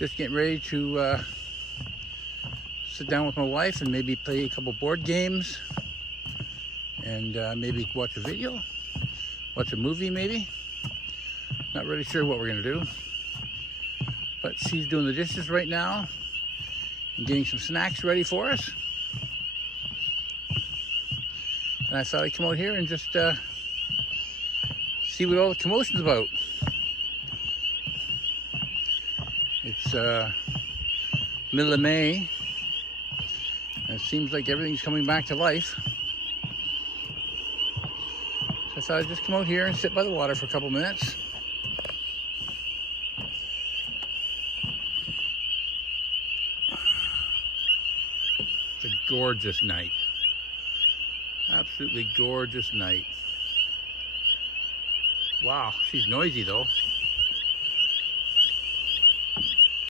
Just getting ready to sit down with my wife and maybe play a couple board games and maybe watch a video, watch a movie maybe. Not really sure what we're gonna do, but she's doing the dishes right now and getting some snacks ready for us. And I thought I'd come out here and just see what all the commotion's about. It's middle of May, and it seems like everything's coming back to life. So I thought I'd just come out here and sit by the water for a couple minutes. It's a gorgeous night. Absolutely gorgeous night. Wow, she's noisy though.